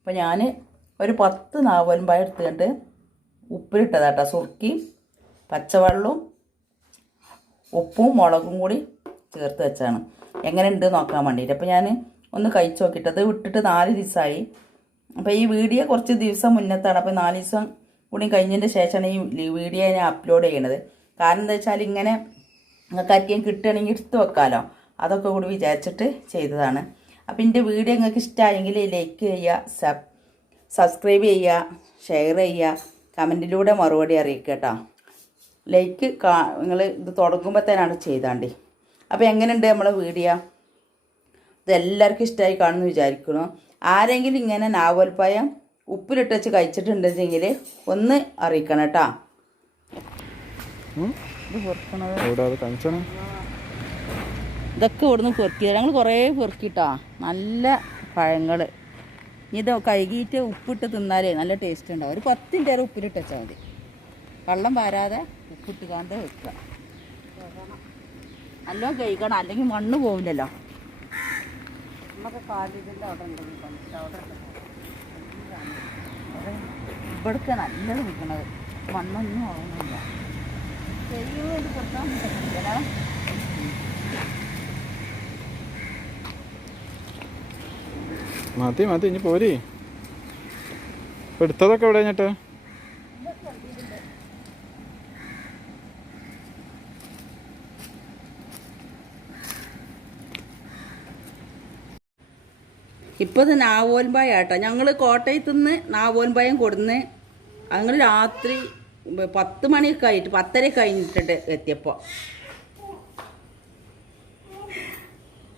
അപ്പോൾ ഞാൻ ഒരു 10 നാവൻപായ എടുത്തുകൊണ്ട് ഉപ്പിലിട്ടതാട്ടോ. സുർക്കി പച്ചവെള്ളവും ഉപ്പും മുളകും കൂടി ചേർത്ത് വെച്ചാണ്. എങ്ങനെ ഉണ്ട് നോക്കാൻ വേണ്ടിയിട്ട്. അപ്പോൾ ഞാൻ ഒന്ന് കഴിച്ച് നോക്കിയിട്ട് അത് വിട്ടിട്ട് 4 ദിവസമായി. അപ്പോൾ ഈ വീഡിയോ കുറച്ച് ദിവസം മുന്നത്താണ്. അപ്പോൾ 4 ദിവസം കൂടി കഴിഞ്ഞതിൻ്റെ ശേഷമാണ് ഈ വീഡിയോ ഞാൻ അപ്ലോഡ് ചെയ്യണത്. കാരണം എന്താ വെച്ചാൽ ഇങ്ങനെ നിങ്ങൾക്ക് ആർക്കെങ്കിലും കിട്ടുകയാണെങ്കിൽ എടുത്ത് വെക്കാമല്ലോ, അതൊക്കെ കൂടി വിചാരിച്ചിട്ട് ചെയ്തതാണ്. അപ്പോൾ എൻ്റെ വീഡിയോ നിങ്ങൾക്ക് ഇഷ്ടമായെങ്കിൽ ലൈക്ക് ചെയ്യുക, സബ്സ്ക്രൈബ് ചെയ്യുക, ഷെയർ ചെയ്യുക, കമൻറ്റിലൂടെ മറുപടി അറിയിക്കുക കേട്ടോ. ലൈക്ക് നിങ്ങൾ ഇത് തുടങ്ങുമ്പോൾ തന്നെയാണ് ചെയ്താണ്ടി. അപ്പോൾ എങ്ങനെയുണ്ട് നമ്മളെ വീഡിയോ? ഇതെല്ലാവർക്കും ഇഷ്ടമായി കാണുമെന്ന് വിചാരിക്കണം. ആരെങ്കിലും ഇങ്ങനെ നാവൽപ്പഴം ഉപ്പിലിട്ട് വെച്ച് കഴിച്ചിട്ടുണ്ടെങ്കിൽ ഒന്ന് അറിയിക്കണം കേട്ടോ. ഇതൊക്കെ ഇവിടുന്ന് പെറുക്കിയത് ഞങ്ങൾ കുറേ പെറുക്കിട്ടാ. നല്ല പഴങ്ങൾ. ഇത് കഴുകിയിട്ട് ഉപ്പിട്ട് തിന്നാലേ നല്ല ടേസ്റ്റ് ഉണ്ടാവും. ഒരു 10 മിനിറ്റ് ഉപ്പിലിട്ട് വെച്ചാൽ മതി. വെള്ളം പാരാതെ ഉപ്പിട്ട് കാണ്ട് വെക്കുക. നല്ലോണം കഴിക്കണം, അല്ലെങ്കിൽ മണ്ണ് പോവില്ലല്ലോ. ഇവിടൊക്കെ നല്ലത് നിൽക്കണത്, മണ്ണൊന്നും ആവുന്നില്ല. മതി മതി, ഇനി പോരി. എടുത്തതൊക്കെ എവിടെ കഴിഞ്ഞിട്ട്? ഇപ്പോൾ ഇത് നാവോൻപായ കേട്ടോ. ഞങ്ങൾ കോട്ടയത്തു നിന്ന് നാവോൻപായം കൊടുന്ന് ഞങ്ങൾ രാത്രി 10 മണിയൊക്കെ ആയിട്ട് 10:30 കഴിഞ്ഞിട്ട് എത്തിയപ്പോൾ.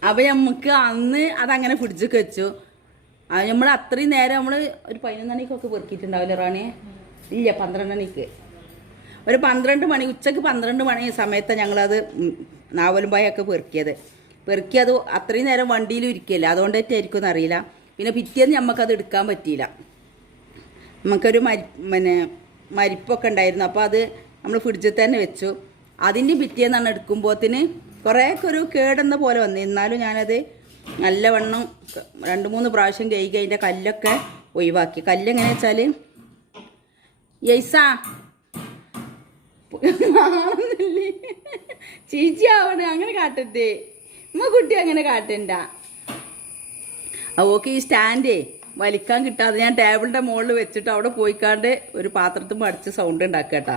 അപ്പോൾ നമുക്ക് അന്ന് അതങ്ങനെ ഫ്രിഡ്ജൊക്കെ വെച്ചു. അത് നമ്മൾ അത്രയും നേരം നമ്മൾ ഒരു 11 മണിക്കൊക്കെ പെറുക്കിയിട്ടുണ്ടാവില്ല റാണിയെ? ഇല്ല, 12 മണിക്ക്. ഒരു 12 മണി, ഉച്ചക്ക് 12 മണി സമയത്താണ് ഞങ്ങളത് നാവോൻപായൊക്കെ പെറുക്കിയത് അത്രയും നേരം വണ്ടിയിലും ഇരിക്കില്ല, അതുകൊണ്ടായിരിക്കും എന്നറിയില്ല. പിന്നെ പിറ്റേന്ന് നമുക്കത് എടുക്കാൻ പറ്റിയില്ല. നമുക്കൊരു മരിപ്പൊക്കെ ഉണ്ടായിരുന്നു. അപ്പോൾ അത് നമ്മൾ ഫ്രിഡ്ജിൽ തന്നെ വെച്ചു. അതിൻ്റെ പിറ്റേന്നാണ് എടുക്കുമ്പോഴത്തിന് കുറേയൊക്കെ ഒരു കേടെന്ന പോലെ വന്നു. എന്നാലും ഞാനത് നല്ലവണ്ണം 2-3 പ്രാവശ്യം കഴുകി അതിൻ്റെ കല്ലൊക്കെ ഒഴിവാക്കി. കല്ലെങ്ങനെ വെച്ചാൽ യെയ്സാ ചീച്ചി ആവണേ, അങ്ങനെ കാട്ടരുത് കുട്ടി, അങ്ങനെ കാട്ടണ്ട. ഓക്കെ, ഈ സ്റ്റാൻഡേ വലിക്കാൻ കിട്ടാതെ ഞാൻ ടേബിളിൻ്റെ മുകളിൽ വെച്ചിട്ട് അവിടെ പോയിക്കാണ്ട് ഒരു പാത്രത്തിൽ അടിച്ച് സൗണ്ട് ഉണ്ടാക്കുക കേട്ടോ.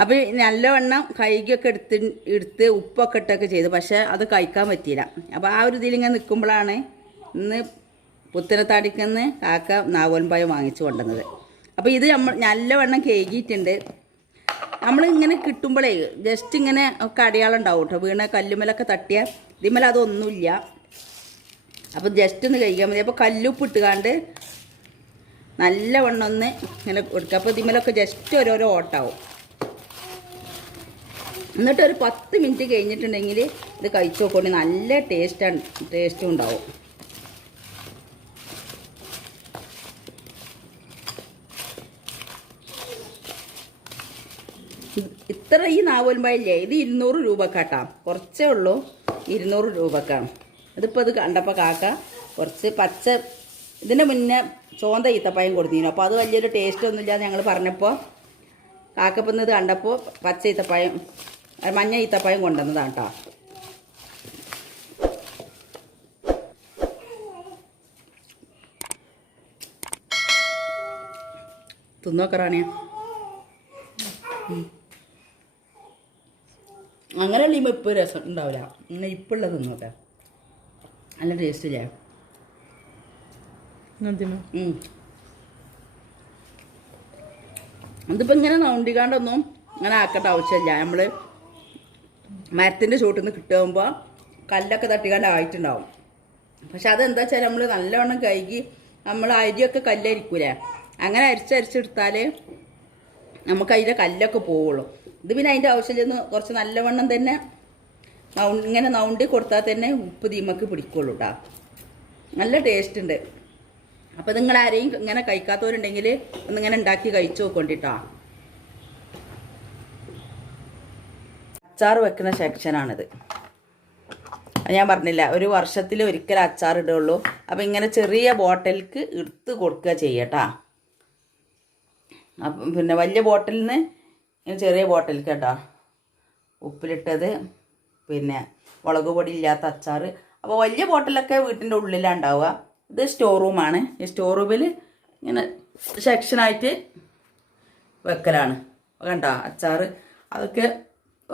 അപ്പോൾ നല്ലവണ്ണം കൈകൊക്കെ എടുത്ത് ഉപ്പൊക്കെ ഇട്ടൊക്കെ ചെയ്തു. പക്ഷേ അത് കഴിക്കാൻ പറ്റിയില്ല. അപ്പോൾ ആ ഒരു ഇതിലിങ്ങനെ നിൽക്കുമ്പോഴാണ് ഇന്ന് പുത്തനത്താടിക്കുന്ന് കാക്ക നാവോൻപായം വാങ്ങിച്ചു കൊണ്ടുവന്നത്. അപ്പോൾ ഇത് നമ്മൾ നല്ലവണ്ണം കേകിയിട്ടുണ്ട്. നമ്മളിങ്ങനെ കിട്ടുമ്പോഴേ ജസ്റ്റ് ഇങ്ങനെ ഒക്കെ അടയാളം ഉണ്ടാവും കേട്ടോ. വീണ കല്ലുമലൊക്കെ തട്ടിയാൽ ഇതിമേൽ അതൊന്നുമില്ല. അപ്പോൾ ജസ്റ്റ് ഒന്ന് കഴിക്കാൻ മതി. അപ്പോൾ കല്ലുപ്പ് ഇട്ടുകാണ്ട് നല്ലവണ്ണം ഒന്ന് ഇങ്ങനെ കൊടുക്കുക. അപ്പോൾ ഇതിമേലൊക്കെ ജസ്റ്റ് ഓരോരോ ഓട്ടാവും. എന്നിട്ട് ഒരു 10 മിനിറ്റ് കഴിഞ്ഞിട്ടുണ്ടെങ്കിൽ ഇത് കഴിച്ചു നോക്കൊണ്ട് നല്ല ടേസ്റ്റും ഉണ്ടാവും. ഇത്ര ഈ നാവോൻപായില്ലേ, ഇത് 200 രൂപക്കാട്ടാ. കുറച്ചേ ഉള്ളൂ, 200 രൂപക്കാണ്. ഇതിപ്പോൾ ഇത് കണ്ടപ്പോൾ കാക്ക കുറച്ച് പച്ച, ഇതിൻ്റെ മുന്നേ ചോന്ത ഈത്തപ്പായം കൊടുത്തിരുന്നു. അപ്പോൾ അത് വലിയൊരു ടേസ്റ്റ് ഒന്നുമില്ലാതെ ഞങ്ങൾ പറഞ്ഞപ്പോൾ കാക്കപ്പം ഇത് കണ്ടപ്പോൾ പച്ച ഈത്തപ്പായം, മഞ്ഞ ഈത്തപ്പായം കൊണ്ടുവന്നതാണ് കേട്ടോ. തിന്നോക്കറാണിയാ. അങ്ങനെ അല്ലുമ്പോൾ ഇപ്പോൾ രസം ഉണ്ടാവില്ല. ഇങ്ങനെ ഇപ്പുള്ള തിന്നോട്ടെ, നല്ല ടേസ്റ്റ് ഇല്ലേ? ഇതിപ്പോൾ ഇങ്ങനെ നൗണ്ടിക്കാണ്ടൊന്നും അങ്ങനെ ആക്കേണ്ട ആവശ്യമില്ല. നമ്മൾ മരത്തിൻ്റെ ചുവട്ടിൽ നിന്ന് കിട്ടുമ്പോൾ കല്ലൊക്കെ തട്ടിക്കാണ്ട് ആയിട്ടുണ്ടാവും. പക്ഷെ അതെന്താ വെച്ചാൽ നമ്മൾ നല്ലവണ്ണം കഴുകി നമ്മൾ അരിയൊക്കെ കല്ലരിക്കൂലേ, അങ്ങനെ അരിച്ചെടുത്താൽ നമുക്ക് അതിൻ്റെ കല്ലൊക്കെ പോവുള്ളൂ. ഇത് പിന്നെ അതിൻ്റെ ആവശ്യമില്ലെന്ന് കുറച്ച് നല്ലവണ്ണം തന്നെ ഇങ്ങനെ നൗണ്ടി കൊടുത്താൽ തന്നെ ഉപ്പ് തീമക്ക് പിടിക്കുള്ളൂ കേട്ടോ. നല്ല ടേസ്റ്റ് ഉണ്ട്. അപ്പോൾ നിങ്ങൾ ആരെയും ഇങ്ങനെ കഴിക്കാത്തവരുണ്ടെങ്കിൽ ഒന്നിങ്ങനെ ഉണ്ടാക്കി കഴിച്ചു നോക്കൊണ്ടിട്ടോ. അച്ചാർ വെക്കുന്ന സെക്ഷനാണിത്. ഞാൻ പറഞ്ഞില്ല, ഒരു വർഷത്തിൽ ഒരിക്കൽ അച്ചാർ ഇടുള്ളൂ. അപ്പം ഇങ്ങനെ ചെറിയ ബോട്ടിൽക്ക് എടുത്ത് കൊടുക്കുക ചെയ്യട്ടാ. അപ്പം പിന്നെ വലിയ ബോട്ടിലിൽ നിന്ന് ഇങ്ങനെ ചെറിയ ബോട്ടിൽക്ക് കേട്ടോ ഉപ്പിലിട്ടത്, പിന്നെ മുളക് പൊടി ഇല്ലാത്ത അച്ചാർ. അപ്പോൾ വലിയ ബോട്ടിലൊക്കെ വീട്ടിൻ്റെ ഉള്ളിലാണ് ഉണ്ടാവുക. ഇത് സ്റ്റോർ റൂമാണ്. ഈ സ്റ്റോർ റൂമിൽ ഇങ്ങനെ സെക്ഷനായിട്ട് വെക്കലാണ്. കണ്ടോ അച്ചാർ അതൊക്കെ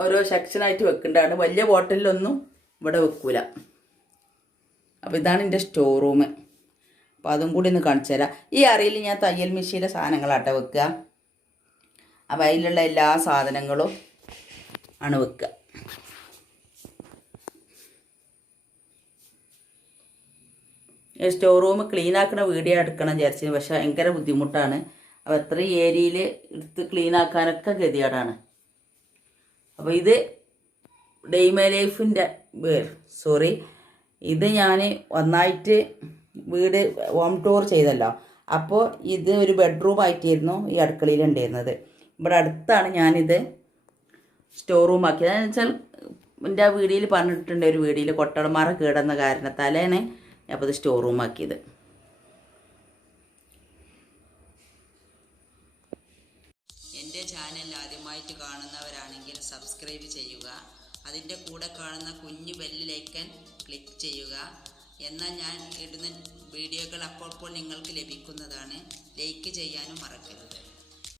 ഓരോ സെക്ഷനായിട്ട് വെക്കേണ്ടതാണ്. വലിയ ബോട്ടിലൊന്നും ഇവിടെ വെക്കൂല. അപ്പോൾ ഇതാണ് എൻ്റെ സ്റ്റോർ റൂം. അപ്പോൾ അതും കൂടി ഒന്ന് കാണിച്ചു തരാം. ഈ അറയിൽ ഞാൻ തയ്യൽ മെഷീൻ്റെ സാധനങ്ങളാട്ടോ വെക്കുക. അപ്പോൾ അതിലുള്ള എല്ലാ സാധനങ്ങളും ആണ് വെക്കുക. സ്റ്റോർ റൂം ക്ലീൻ ആക്കുന്ന വീഡിയോ എടുക്കണം വിചാരിച്ചു, പക്ഷെ ഭയങ്കര ബുദ്ധിമുട്ടാണ്. അപ്പോൾ എത്ര ഏരിയയിൽ എടുത്ത് ക്ലീൻ ആക്കാനൊക്കെ ഗതികേടാണ്. അപ്പോൾ ഇത് ഡെയ്മ ലൈഫിൻ്റെ ഇത് ഞാൻ ഒന്നായിട്ട് വീട് ഹോം ടൂർ ചെയ്തല്ലോ. അപ്പോൾ ഇത് ഒരു ബെഡ്റൂം ആയിട്ടായിരുന്നു ഈ അടുക്കളയിൽ ഉണ്ടായിരുന്നത്. ഇവിടെ അടുത്താണ് ഞാനിത് സ്റ്റോർ റൂം ആക്കിയത്. അതെന്ന് വെച്ചാൽ എൻ്റെ ആ വീഡിയോയിൽ പറഞ്ഞിട്ടുണ്ട്, ഒരു വീഡിയോയിൽ കൊട്ടടമാറ കേടുന്ന കാരണത്താലാണ് അപ്പോൾ ഇത് സ്റ്റോർ റൂം ആക്കിയത്. എൻ്റെ ചാനൽ ആദ്യമായിട്ട് കാണുന്നവരാണെങ്കിൽ സബ്സ്ക്രൈബ് ചെയ്യുക. അതിൻ്റെ കൂടെ കാണുന്ന കുഞ്ഞു ബെല്ലിലേക്കൻ ക്ലിക്ക് ചെയ്യുക. എന്നാൽ ഞാൻ ഇടുന്ന വീഡിയോകൾ അപ്പോൾ നിങ്ങൾക്ക് ലഭിക്കുന്നതാണ്. ലൈക്ക് ചെയ്യാനും മറക്കരുത്.